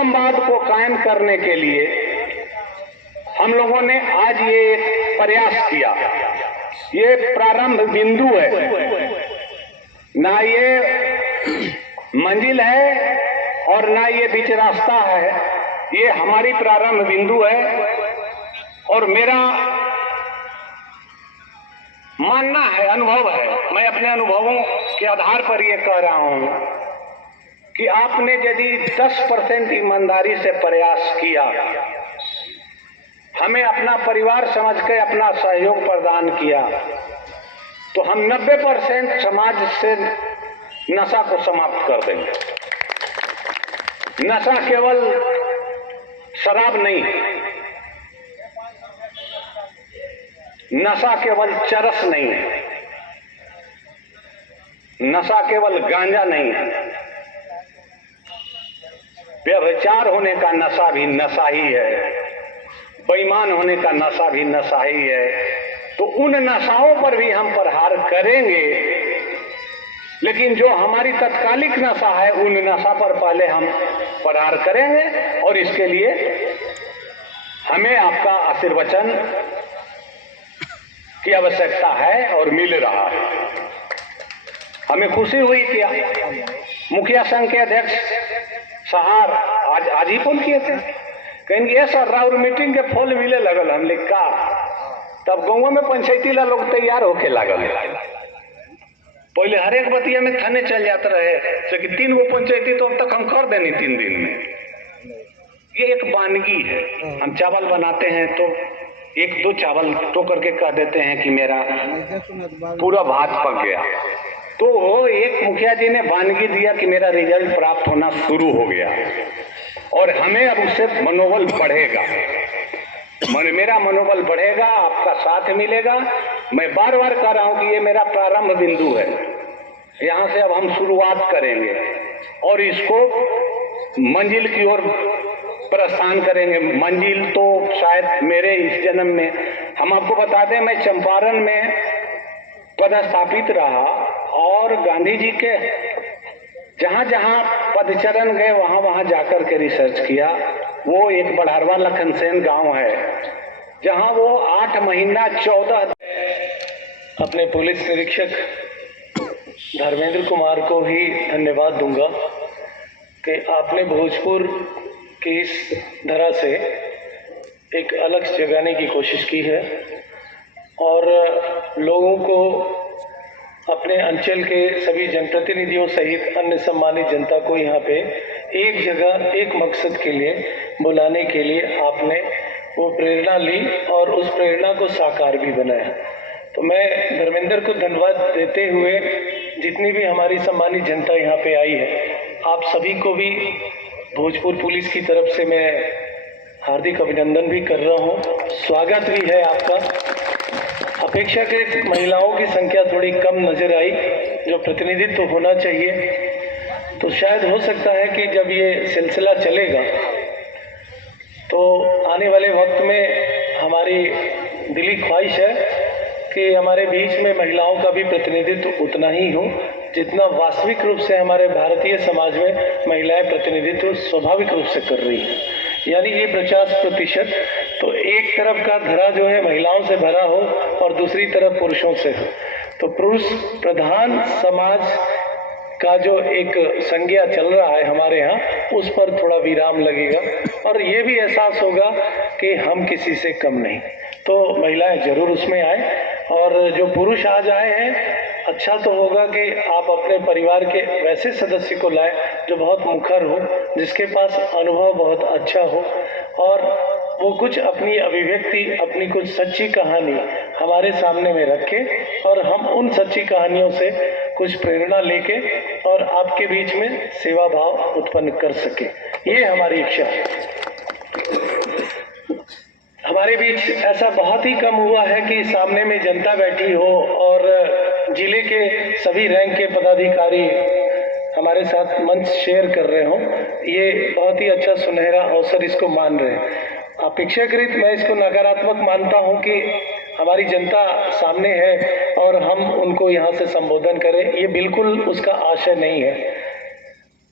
सुसंवाद को कायम करने के लिए हम लोगों ने आज ये एक प्रयास किया। ये प्रारंभ बिंदु है, ना ये मंजिल है और ना ये बीच रास्ता है, ये हमारी प्रारंभ बिंदु है। और मेरा मानना है, अनुभव है, मैं अपने अनुभवों के आधार पर ये कह रहा हूं कि आपने यदि 10% ईमानदारी से प्रयास किया, हमें अपना परिवार समझ के अपना सहयोग प्रदान किया, तो हम 90% समाज से नशा को समाप्त कर देंगे। नशा केवल शराब नहीं, नशा केवल चरस नहीं है, नशा केवल गांजा नहीं है, व्यभिचार होने का नशा भी नशा ही है, बेईमान होने का नशा भी नशा ही है। तो उन नशाओं पर भी हम प्रहार करेंगे, लेकिन जो हमारी तत्कालिक नशा है उन नशा पर पहले हम प्रहार करेंगे। और इसके लिए हमें आपका आशीर्वचन की आवश्यकता है और मिल रहा है। हमें खुशी हुई कि मुखिया संघ के अध्यक्ष सहार आज ही फोन किए थे, कहेंगे ये सर राउर मीटिंग के फल मिले लगल। हम लिखा तब गाँव में पंचायती ला लोग तैयार होके लागल। पहले हर एक बतिया में थाने चल जाते रहे, कि 3 गो पंचायती तो अब तक हम कर देनी 3 दिन में। ये एक वानगी है, हम चावल बनाते हैं तो 1-2 चावल तो करके कह देते हैं कि मेरा पूरा भात पक गया। तो वो एक मुखिया जी ने वानगी दिया कि मेरा रिजल्ट प्राप्त होना शुरू हो गया, और हमें अब उससे मनोबल बढ़ेगा, मेरा मनोबल बढ़ेगा, आपका साथ मिलेगा। मैं बार बार कह रहा हूं कि ये मेरा प्रारंभ बिंदु है, यहां से अब हम शुरुआत करेंगे और इसको मंजिल की ओर प्रस्थान करेंगे। मंजिल तो शायद मेरे इस जन्म में, हम आपको बता दें, मैं चंपारण में पदस्थापित रहा और गांधी जी के जहां जहां पदचरण गए वहां वहां जाकर के रिसर्च किया। वो एक बढ़ारवा लखनसेन गांव है जहां वो 8 महीना 14 अपने पुलिस निरीक्षक धर्मेंद्र कुमार को ही धन्यवाद दूंगा कि आपने भोजपुर की इस धरा से एक अलग जगाने की कोशिश की है और लोगों को, अपने अंचल के सभी जनप्रतिनिधियों सहित अन्य सम्मानित जनता को यहाँ पे एक जगह एक मकसद के लिए बुलाने के लिए आपने वो प्रेरणा ली और उस प्रेरणा को साकार भी बनाया। तो मैं धर्मेंद्र को धन्यवाद देते हुए, जितनी भी हमारी सम्मानित जनता यहाँ पे आई है, आप सभी को भी भोजपुर पुलिस की तरफ से मैं हार्दिक अभिनंदन भी कर रहा हूँ, स्वागत भी है आपका। अपेक्षाकृत महिलाओं की संख्या थोड़ी कम नजर आई, जो प्रतिनिधित्व होना चाहिए। तो शायद हो सकता है कि जब ये सिलसिला चलेगा तो आने वाले वक्त में हमारी दिली ख्वाहिश है कि हमारे बीच में महिलाओं का भी प्रतिनिधित्व उतना ही हो जितना वास्तविक रूप से हमारे भारतीय समाज में महिलाएं प्रतिनिधित्व स्वाभाविक रूप से कर रही हैं, यानी ये 50%। तो एक तरफ का धरा जो है महिलाओं से भरा हो और दूसरी तरफ पुरुषों से हो, तो पुरुष प्रधान समाज का जो एक संज्ञा चल रहा है हमारे यहाँ, उस पर थोड़ा विराम लगेगा और ये भी एहसास होगा कि हम किसी से कम नहीं। तो महिलाएं जरूर उसमें आए और जो पुरुष आज आए हैं, अच्छा तो होगा कि आप अपने परिवार के वैसे सदस्य को लाएं जो बहुत मुखर हो, जिसके पास अनुभव बहुत अच्छा हो और वो कुछ अपनी अभिव्यक्ति, अपनी कुछ सच्ची कहानी हमारे सामने में रखे और हम उन सच्ची कहानियों से कुछ प्रेरणा लेके और आपके बीच में सेवा भाव उत्पन्न कर सके, ये हमारी इच्छा है। हमारे बीच ऐसा बहुत ही कम हुआ है कि सामने में जनता बैठी हो और जिले के सभी रैंक के पदाधिकारी हमारे साथ मंच शेयर कर रहे हो। ये बहुत ही अच्छा सुनहरा अवसर इसको मान रहे हैं। अपेक्षाकृत मैं इसको नकारात्मक मानता हूं कि हमारी जनता सामने है और हम उनको यहाँ से संबोधन करें, ये बिल्कुल उसका आशय नहीं है।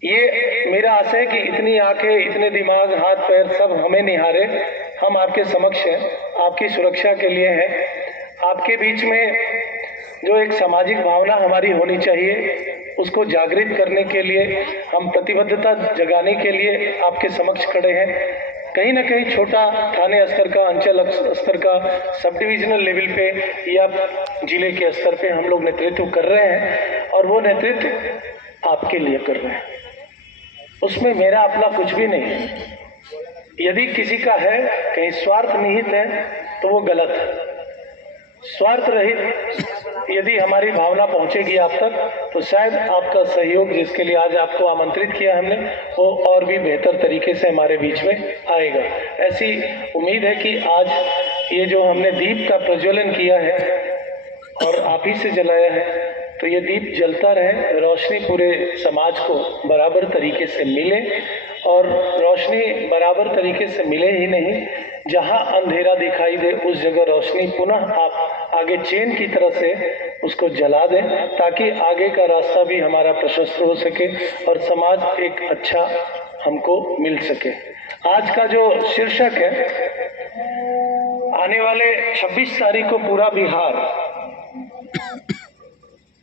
ये मेरा आशय है कि इतनी आंखें, इतने दिमाग, हाथ पैर सब हमें निहारे, हम आपके समक्ष हैं, आपकी सुरक्षा के लिए हैं। आपके बीच में जो एक सामाजिक भावना हमारी होनी चाहिए, उसको जागृत करने के लिए, हम प्रतिबद्धता जगाने के लिए आपके समक्ष खड़े हैं। कहीं ना कहीं छोटा थाने स्तर का, अंचल स्तर का, सब डिविजनल लेवल पे या जिले के स्तर पे हम लोग नेतृत्व कर रहे हैं और वो नेतृत्व आपके लिए कर रहे हैं। उसमें मेरा अपना कुछ भी नहीं है। यदि किसी का है, कहीं स्वार्थ निहित है, तो वो गलत है। स्वार्थ रहित यदि हमारी भावना पहुंचेगी आप तक, तो शायद आपका सहयोग, जिसके लिए आज आपको आमंत्रित किया हमने, वो और भी बेहतर तरीके से हमारे बीच में आएगा। ऐसी उम्मीद है कि आज ये जो हमने दीप का प्रज्वलन किया है और आप ही से जलाया है, तो ये दीप जलता रहे, रोशनी पूरे समाज को बराबर तरीके से मिले। और रोशनी बराबर तरीके से मिले ही नहीं, जहां अंधेरा दिखाई दे उस जगह रोशनी पुनः आप आगे चेन की तरह से उसको जला दें, ताकि आगे का रास्ता भी हमारा प्रशस्त हो सके और समाज एक अच्छा हमको मिल सके। आज का जो शीर्षक है, आने वाले 26 तारीख को पूरा बिहार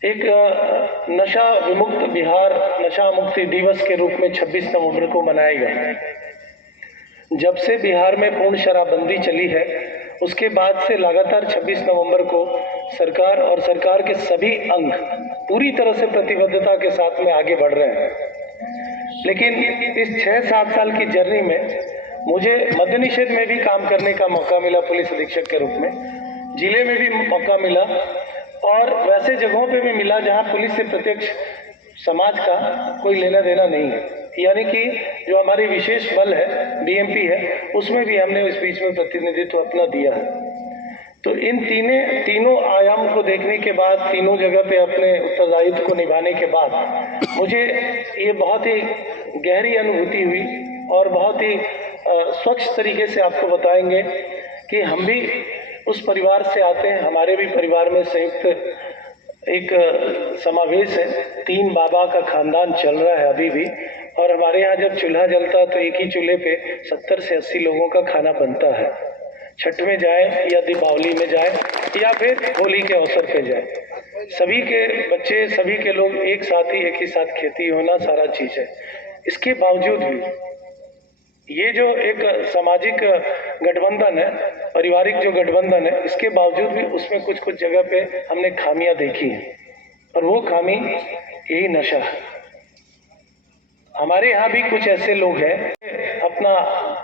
एक नशा विमुक्त बिहार, नशा मुक्ति दिवस के रूप में 26 नवंबर को मनाएगा। जब से बिहार में पूर्ण शराबबंदी चली है, उसके बाद से लगातार 26 नवंबर को सरकार और सरकार के सभी अंग पूरी तरह से प्रतिबद्धता के साथ में आगे बढ़ रहे हैं। लेकिन इस 6-7 साल की जर्नी में मुझे मद्य निषेध में भी काम करने का मौका मिला, पुलिस अधीक्षक के रूप में, जिले में भी मौका मिला और वैसे जगहों पे भी मिला जहां पुलिस से प्रत्यक्ष समाज का कोई लेना देना नहीं है। यानी कि जो हमारी विशेष बल है, बीएमपी है, उसमें भी हमने इस बीच में प्रतिनिधित्व अपना दिया है। तो इन तीनों आयाम को देखने के बाद, तीनों जगह पे अपने उत्तरदायित्व को निभाने के बाद मुझे ये बहुत ही गहरी अनुभूति हुई और बहुत ही स्वच्छ तरीके से आपको बताएंगे कि हम भी उस परिवार से आते हैं। हमारे भी परिवार में संयुक्त एक समावेश है, 3 बाबा का खानदान चल रहा है अभी भी। और हमारे यहाँ जब चूल्हा जलता है तो एक ही चूल्हे पे 70 से 80 लोगों का खाना बनता है। छठ में जाए या दीपावली में जाए या फिर होली के अवसर पे जाए, सभी के बच्चे, सभी के लोग एक साथ ही, एक ही साथ खेती होना सारा चीज है। इसके बावजूद भी ये जो एक सामाजिक गठबंधन है, पारिवारिक जो गठबंधन है, इसके बावजूद भी उसमें कुछ कुछ जगह पे हमने खामियां देखी हैं और वो खामी यही नशा है। हमारे यहाँ भी कुछ ऐसे लोग हैं, अपना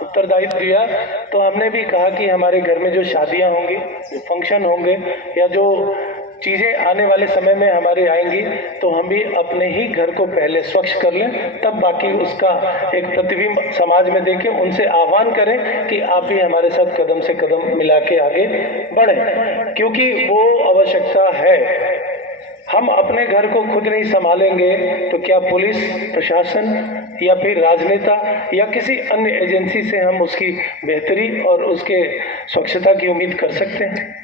उत्तरदायित्व दिया तो हमने भी कहा कि हमारे घर में जो शादियां होंगी, जो फंक्शन होंगे या जो चीजें आने वाले समय में हमारे आएंगी, तो हम भी अपने ही घर को पहले स्वच्छ कर लें, तब बाकी उसका एक प्रतिबिंब समाज में देखें। उनसे आह्वान करें कि आप भी हमारे साथ कदम से कदम मिला के आगे बढ़ें, क्योंकि वो आवश्यकता है। हम अपने घर को खुद नहीं संभालेंगे तो क्या पुलिस प्रशासन या फिर राजनेता या किसी अन्य एजेंसी से हम उसकी बेहतरी और उसके स्वच्छता की उम्मीद कर सकते हैं?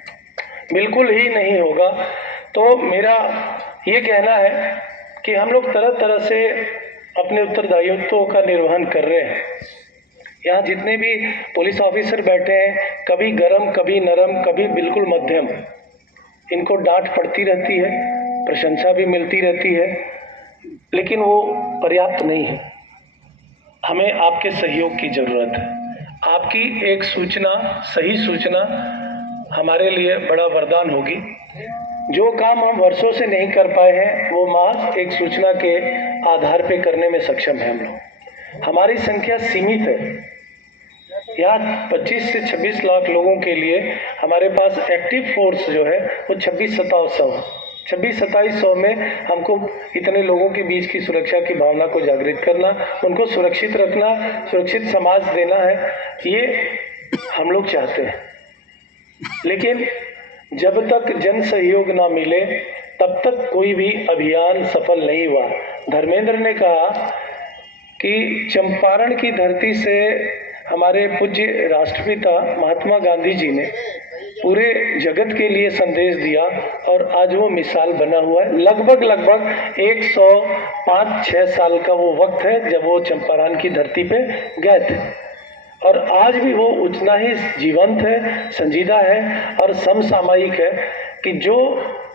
बिल्कुल ही नहीं होगा। तो मेरा ये कहना है कि हम लोग तरह तरह से अपने उत्तरदायित्वों का निर्वहन कर रहे हैं। यहाँ जितने भी पुलिस ऑफिसर बैठे हैं, कभी गरम, कभी नरम, कभी बिल्कुल मध्यम, इनको डांट पड़ती रहती है, प्रशंसा भी मिलती रहती है, लेकिन वो पर्याप्त नहीं है। हमें आपके सहयोग की जरूरत है। आपकी एक सूचना, सही सूचना हमारे लिए बड़ा वरदान होगी। जो काम हम वर्षों से नहीं कर पाए हैं, वो महज एक सूचना के आधार पे करने में सक्षम है हम लोग। हमारी संख्या सीमित है। यहाँ 25 से 26 लाख लोगों के लिए हमारे पास एक्टिव फोर्स जो है वो 26-2700 में हमको इतने लोगों के बीच की सुरक्षा की भावना को जागृत करना, उनको सुरक्षित रखना, सुरक्षित समाज देना है, ये हम लोग चाहते हैं। लेकिन जब तक जन सहयोग ना मिले तब तक कोई भी अभियान सफल नहीं हुआ। धर्मेंद्र ने कहा कि चंपारण की धरती से हमारे पूज्य राष्ट्रपिता महात्मा गांधी जी ने पूरे जगत के लिए संदेश दिया और आज वो मिसाल बना हुआ है। लगभग 105-6 साल का वो वक्त है जब वो चंपारण की धरती पे गए थे और आज भी वो उतना ही जीवंत है, संजीदा है और समसामयिक है कि जो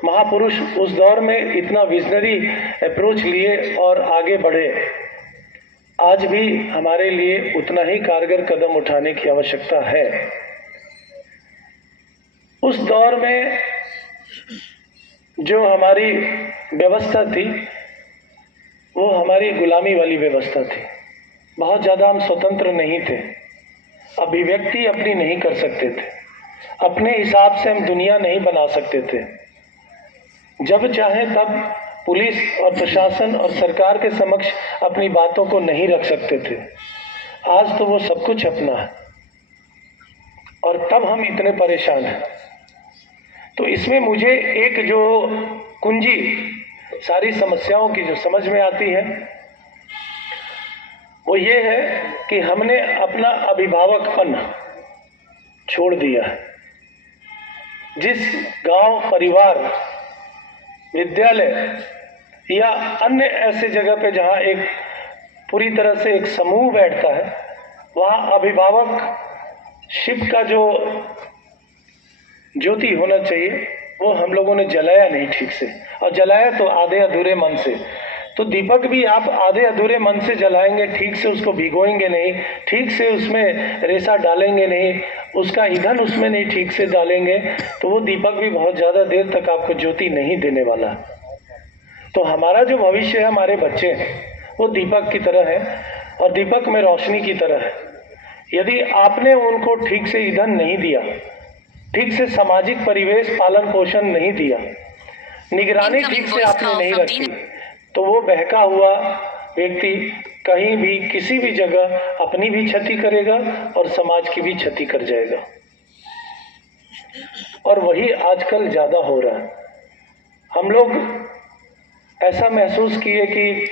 महापुरुष उस दौर में इतना विजनरी अप्रोच लिए और आगे बढ़े, आज भी हमारे लिए उतना ही कारगर कदम उठाने की आवश्यकता है। उस दौर में जो हमारी व्यवस्था थी वो हमारी गुलामी वाली व्यवस्था थी। बहुत ज़्यादा हम स्वतंत्र नहीं थे, अभिव्यक्ति अपनी नहीं कर सकते थे, अपने हिसाब से हम दुनिया नहीं बना सकते थे। जब चाहे तब पुलिस और प्रशासन और सरकार के समक्ष अपनी बातों को नहीं रख सकते थे। आज तो वो सब कुछ अपना है और तब हम इतने परेशान हैं। तो इसमें मुझे एक जो कुंजी सारी समस्याओं की जो समझ में आती है वो ये है कि हमने अपना अभिभावकपन छोड़ दिया है। जिस गांव, परिवार, विद्यालय या अन्य ऐसे जगह पे जहां एक पूरी तरह से एक समूह बैठता है, वहां अभिभावक शिव का जो ज्योति होना चाहिए वो हम लोगों ने जलाया नहीं ठीक से, और जलाया तो आधे अधूरे मन से। तो दीपक भी आप आधे अधूरे मन से जलाएंगे, ठीक से उसको भिगोएंगे नहीं, ठीक से उसमें रेसा डालेंगे नहीं, उसका ईंधन उसमें नहीं ठीक से डालेंगे, तो वो दीपक भी बहुत ज़्यादा देर तक आपको ज्योति नहीं देने वाला। तो हमारा जो भविष्य है, हमारे बच्चे वो दीपक की तरह है और दीपक में रोशनी की तरह है। यदि आपने उनको ठीक से ईंधन नहीं दिया, ठीक से सामाजिक परिवेश पालन पोषण नहीं दिया, निगरानी ठीक से आपने नहीं रखी, तो वो बहका हुआ व्यक्ति कहीं भी किसी भी जगह अपनी भी क्षति करेगा और समाज की भी क्षति कर जाएगा। और वही आजकल ज्यादा हो रहा है। हम लोग ऐसा महसूस किए कि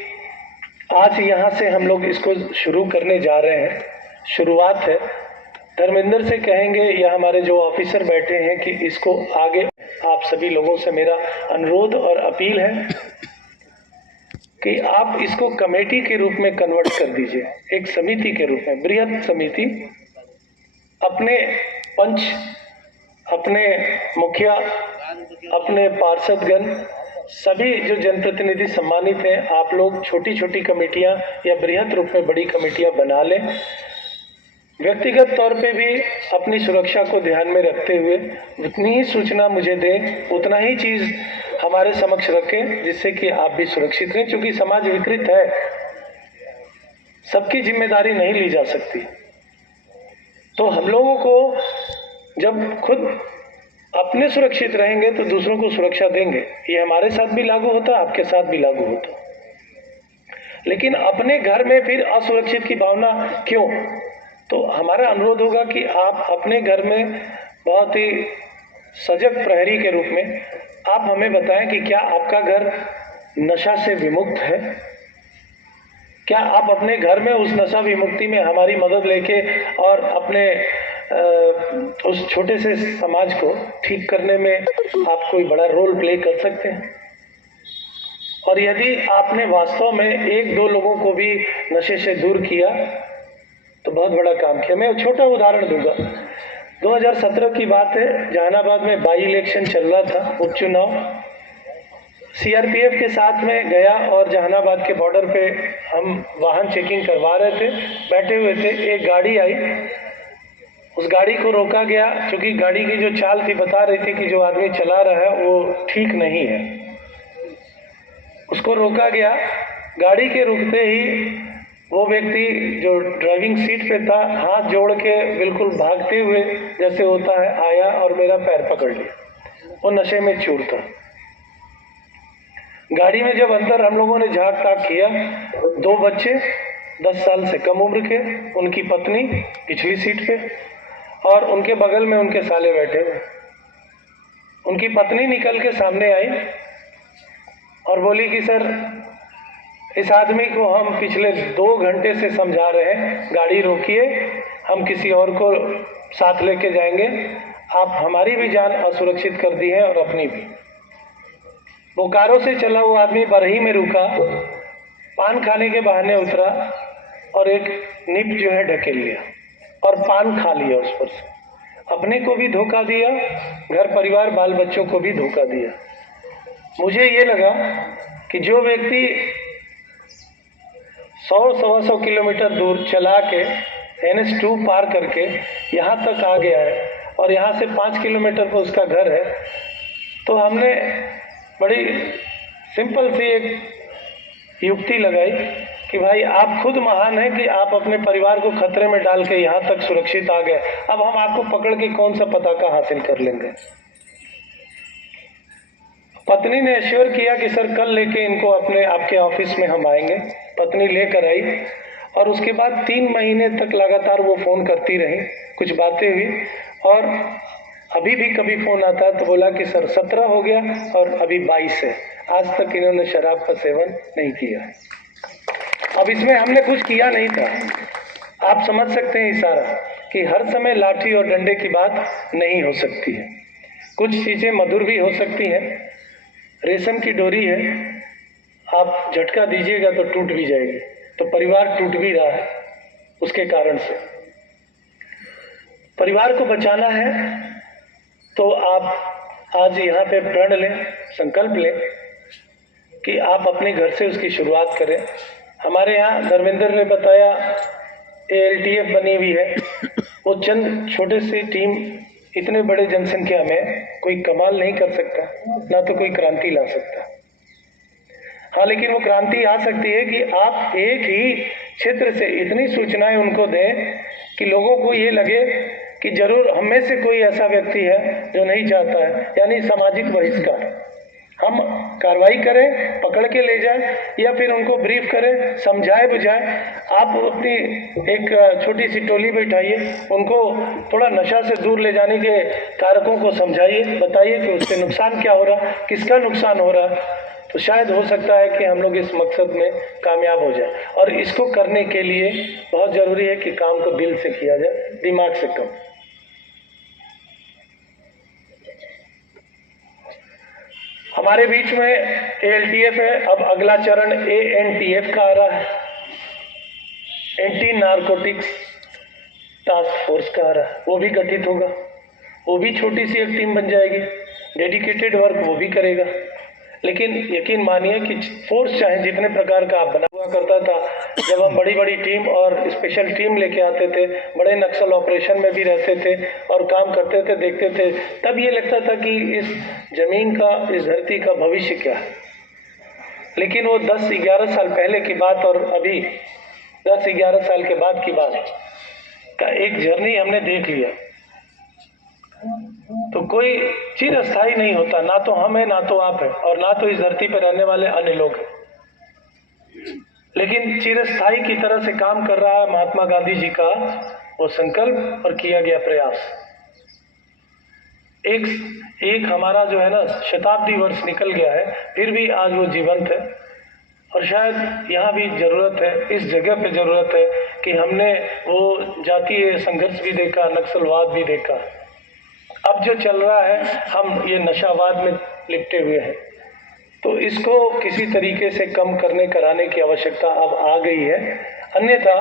आज यहाँ से हम लोग इसको शुरू करने जा रहे हैं, शुरुआत है। धर्मेंद्र से कहेंगे या हमारे जो ऑफिसर बैठे हैं कि इसको आगे आप सभी लोगों से मेरा अनुरोध और अपील है कि आप इसको कमेटी के रूप में कन्वर्ट कर दीजिए, एक समिति के रूप में, बृहद समिति। अपने पंच, अपने मुखिया, अपने पार्षदगण, सभी जो जनप्रतिनिधि सम्मानित हैं, आप लोग छोटी छोटी कमेटियां या बृहद रूप में बड़ी कमेटियां बना लें। व्यक्तिगत तौर पे भी अपनी सुरक्षा को ध्यान में रखते हुए उतनी ही सूचना मुझे दें, उतना ही चीज हमारे समक्ष रखें जिससे कि आप भी सुरक्षित रहें। क्योंकि समाज विकृत है, सबकी जिम्मेदारी नहीं ली जा सकती। तो हम लोगों को जब खुद अपने सुरक्षित रहेंगे तो दूसरों को सुरक्षा देंगे। ये हमारे साथ भी लागू होता है, आपके साथ भी लागू होता है। लेकिन अपने घर में फिर असुरक्षित की भावना क्यों? तो हमारा अनुरोध होगा कि आप अपने घर में बहुत ही सजग प्रहरी के रूप में आप हमें बताएं कि क्या आपका घर नशा से विमुक्त है? क्या आप अपने घर में उस नशा विमुक्ति में हमारी मदद लेके और अपने उस छोटे से समाज को ठीक करने में आप कोई बड़ा रोल प्ले कर सकते हैं? और यदि आपने वास्तव में 1-2 लोगों को भी नशे से दूर किया तो बहुत बड़ा काम किया। मैं एक छोटा उदाहरण दूंगा। 2017 की बात है, जहानाबाद में बाई इलेक्शन चल रहा था, उपचुनाव। सीआरपीएफ के साथ में गया और जहानाबाद के बॉर्डर पे हम वाहन चेकिंग करवा रहे थे, बैठे हुए थे। एक गाड़ी आई, उस गाड़ी को रोका गया क्योंकि गाड़ी की जो चाल थी बता रही थी कि जो आदमी चला रहा है वो ठीक नहीं है। उसको रोका गया। गाड़ी के रुकते ही वो व्यक्ति जो ड्राइविंग सीट पे था, हाथ जोड़ के बिल्कुल भागते हुए जैसे होता है आया और मेरा पैर पकड़ लिया। वो नशे में चूर था। गाड़ी में जब अंदर हम लोगों ने झांक ताक किया, 2 बच्चे 10 साल से कम उम्र के, उनकी पत्नी पिछली सीट पे और उनके बगल में उनके साले बैठे हुए। उनकी पत्नी निकल के सामने आई और बोली कि सर, इस आदमी को हम पिछले 2 घंटे से समझा रहे हैं, गाड़ी रोकिए, हम किसी और को साथ लेके जाएंगे। आप हमारी भी जान असुरक्षित कर दी है और अपनी भी। बोकारो से चला हुआ आदमी बरही में रुका, पान खाने के बहाने उतरा और एक निप जो है ढकेल लिया और पान खा लिया उस पर से। अपने को भी धोखा दिया, घर परिवार बाल बच्चों को भी धोखा दिया। मुझे ये लगा कि जो व्यक्ति 100-125 किलोमीटर दूर चला के NH2 पार करके यहाँ तक आ गया है और यहाँ से 5 किलोमीटर पर उसका घर है, तो हमने बड़ी सिंपल सी एक युक्ति लगाई कि भाई आप खुद महान हैं कि आप अपने परिवार को खतरे में डाल के यहाँ तक सुरक्षित आ गए। अब हम आपको पकड़ के कौन सा पताका हासिल कर लेंगे। पत्नी ने एश्योर किया कि सर कल लेके इनको अपने आपके ऑफिस में हम आएंगे। पत्नी लेकर आई और उसके बाद 3 महीने तक लगातार वो फोन करती रही, कुछ बातें हुई और अभी भी कभी फोन आता है तो बोला कि सर 17 हो गया और अभी 22 है, आज तक इन्होंने शराब का सेवन नहीं किया। अब इसमें हमने कुछ किया नहीं था। आप समझ सकते हैं इशारा कि हर समय लाठी और डंडे की बात नहीं हो सकती है। कुछ चीजें मधुर भी हो सकती हैं। रेशम की डोरी है, आप झटका दीजिएगा तो टूट भी जाएगी, तो परिवार टूट भी रहा है उसके कारण से। परिवार को बचाना है तो आप आज यहाँ पे प्रण लें, संकल्प लें कि आप अपने घर से उसकी शुरुआत करें। हमारे यहाँ धर्मेंद्र ने बताया ALTF बनी हुई है, वो चंद छोटे सी टीम इतने बड़े जनसंख्या में कोई कमाल नहीं कर सकता, ना तो कोई क्रांति ला सकता। हाँ, लेकिन वो क्रांति आ सकती है कि आप एक ही क्षेत्र से इतनी सूचनाएं उनको दें कि लोगों को ये लगे कि जरूर हम में से कोई ऐसा व्यक्ति है जो नहीं चाहता है, यानी सामाजिक बहिष्कार। हम कार्रवाई करें, पकड़ के ले जाएं या फिर उनको ब्रीफ करें, समझाए बुझाएं। आप अपनी एक छोटी सी टोली बैठाइए, उनको थोड़ा नशा से दूर ले जाने के कारकों को समझाइए, बताइए कि उससे नुकसान क्या हो रहा, किसका नुकसान हो रहा, तो शायद हो सकता है कि हम लोग इस मकसद में कामयाब हो जाए। और इसको करने के लिए बहुत जरूरी है कि काम को दिल से किया जाए, दिमाग से कम। हमारे बीच में ALTF है, अब अगला चरण ANTF का आ रहा है, एंटी नारकोटिक्स टास्क फोर्स का आ रहा है, वो भी गठित होगा। वो भी छोटी सी एक टीम बन जाएगी, डेडिकेटेड वर्क वो भी करेगा। लेकिन यकीन मानिए कि फोर्स चाहे जितने प्रकार का आप बना हुआ करता था, जब हम बड़ी बड़ी टीम और स्पेशल टीम लेके आते थे, बड़े नक्सल ऑपरेशन में भी रहते थे और काम करते थे, देखते थे, तब ये लगता था कि इस जमीन का, इस धरती का भविष्य क्या है। लेकिन वो 10-11 साल पहले की बात और अभी 10-11 साल के बाद की बात का एक जर्नी हमने देख लिया। तो कोई चीज अस्थायी नहीं होता, ना तो हम है, ना तो आप है, और ना तो इस धरती पर रहने वाले अन्य लोग हैं। लेकिन चिरस्थायी की तरह से काम कर रहा है महात्मा गांधी जी का वो संकल्प और किया गया प्रयास। एक हमारा जो है ना शताब्दी वर्ष निकल गया है, फिर भी आज वो जीवंत है। और शायद यहाँ भी जरूरत है, इस जगह पे जरूरत है कि हमने वो जातीय संघर्ष भी देखा, नक्सलवाद भी देखा। अब जो चल रहा है, हम ये नशावाद में लिपटे हुए हैं, तो इसको किसी तरीके से कम करने कराने की आवश्यकता अब आ गई है। अन्यथा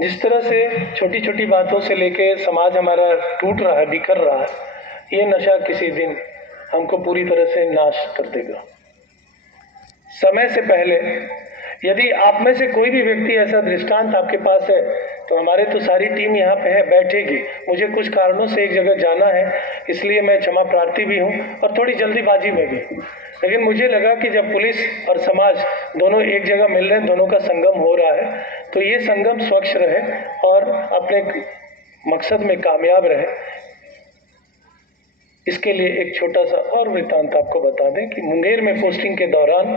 जिस तरह से छोटी छोटी बातों से लेके समाज हमारा टूट रहा है, बिखर रहा है, ये नशा किसी दिन हमको पूरी तरह से नाश कर देगा। समय से पहले यदि आप में से कोई भी व्यक्ति ऐसा दृष्टांत आपके पास है, तो हमारे तो सारी टीम यहाँ पे है, बैठेगी। मुझे कुछ कारणों से एक जगह जाना है, इसलिए मैं क्षमा प्रार्थी भी हूँ और थोड़ी जल्दीबाजी में भी। लेकिन मुझे लगा कि जब पुलिस और समाज दोनों एक जगह मिल रहे हैं, दोनों का संगम हो रहा है, तो ये संगम स्वच्छ रहे और अपने मकसद में कामयाब रहे। इसके लिए एक छोटा सा और वृत्तांत आपको बता दें कि मुंगेर में पोस्टिंग के दौरान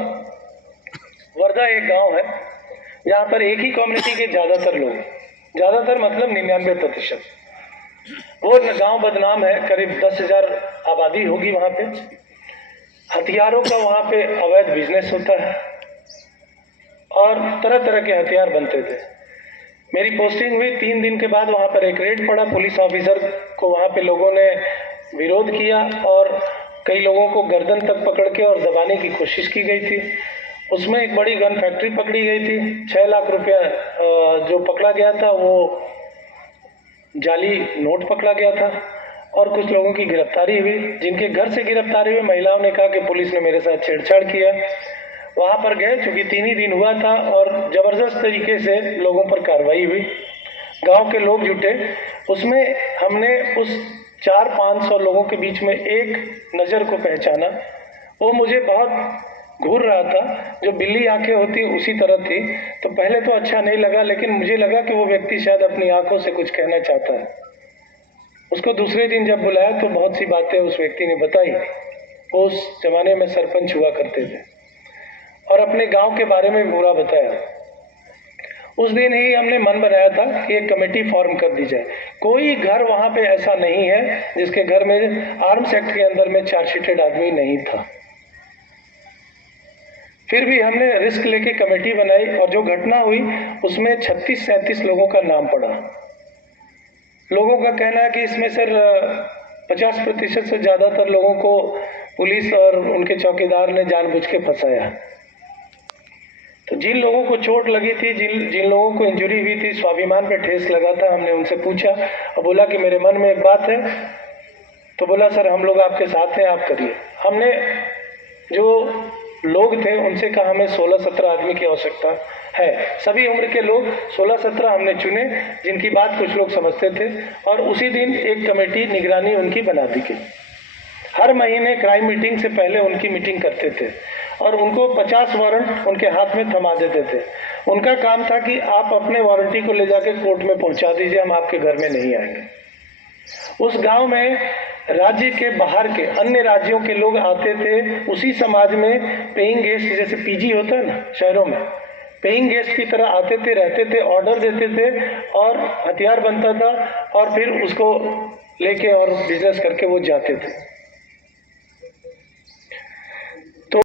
वर्धा एक गांव है जहां पर एक ही कम्युनिटी के ज्यादातर लोग, ज्यादातर मतलब 99%, वो गांव बदनाम है। करीब 10,000 आबादी होगी वहां पे। हथियारों का वहां पे अवैध बिजनेस होता है और तरह तरह के हथियार बनते थे। मेरी पोस्टिंग हुई 3 दिन के बाद वहाँ पर एक रेड पड़ा। पुलिस ऑफिसर को वहाँ पे लोगों ने विरोध किया और कई लोगों को गर्दन तक पकड़ के और दबाने की कोशिश की गई थी। उसमें एक बड़ी गन फैक्ट्री पकड़ी गई थी। 6 लाख रुपया जो पकड़ा गया था वो जाली नोट पकड़ा गया था और कुछ लोगों की गिरफ्तारी हुई। जिनके घर से गिरफ्तारी हुई, महिलाओं ने कहा कि पुलिस ने मेरे साथ छेड़छाड़ किया। वहाँ पर गए, चूंकि 3 ही दिन हुआ था और जबरदस्त तरीके से लोगों पर कार्रवाई हुई। गांव के लोग जुटे, उसमें हमने उस 400-500 लोगों के बीच में एक नज़र को पहचाना। वो मुझे बहुत घूर रहा था, जो बिल्ली आंखें होती उसी तरह थी। तो पहले तो अच्छा नहीं लगा, लेकिन मुझे लगा कि वो व्यक्ति शायद अपनी आंखों से कुछ कहना चाहता है। उसको दूसरे दिन जब बुलाया तो बहुत सी बातें उस व्यक्ति ने बताई। वो उस जमाने में सरपंच हुआ करते थे और अपने गांव के बारे में पूरा बताया। उस दिन ही हमने मन बनाया था कि एक कमेटी फॉर्म कर दी जाए। कोई घर वहां पे ऐसा नहीं है जिसके घर में आर्म्स एक्ट के अंदर में चार्जशीटेड आदमी नहीं था। फिर भी हमने रिस्क लेके कमेटी बनाई और जो घटना हुई उसमें 36-37 लोगों का नाम पड़ा। लोगों का कहना है कि इसमें सर 50% से ज्यादातर लोगों को पुलिस और उनके चौकीदार ने जानबूझ के फंसाया। तो जिन लोगों को चोट लगी थी, जिन लोगों को इंजरी हुई थी, स्वाभिमान पे ठेस लगा था, हमने उनसे पूछा और बोला कि मेरे मन में एक बात है। तो बोला सर हम लोग आपके साथ हैं, आप करिए। हमने जो लोग थे उनसे कहा हमें 16-17 आदमी की आवश्यकता है। सभी उम्र के लोग 16-17 हमने चुने, जिनकी बात कुछ लोग समझते थे और उसी दिन एक कमेटी निगरानी उनकी बना दी गई। हर महीने क्राइम मीटिंग से पहले उनकी मीटिंग करते थे और उनको 50 वारंट उनके हाथ में थमा देते थे। उनका काम था कि आप अपने वारंटी को ले जाके कोर्ट में पहुंचा दीजिए, हम आपके घर में नहीं आएंगे। उस गांव में राज्य के बाहर के अन्य राज्यों के लोग आते थे। उसी समाज में पेइंग गेस्ट, जैसे पीजी होता है ना शहरों में, पेइंग गेस्ट की तरह आते थे, रहते थे, ऑर्डर देते थे और हथियार बनता था और फिर उसको लेके और बिजनेस करके वो जाते थे।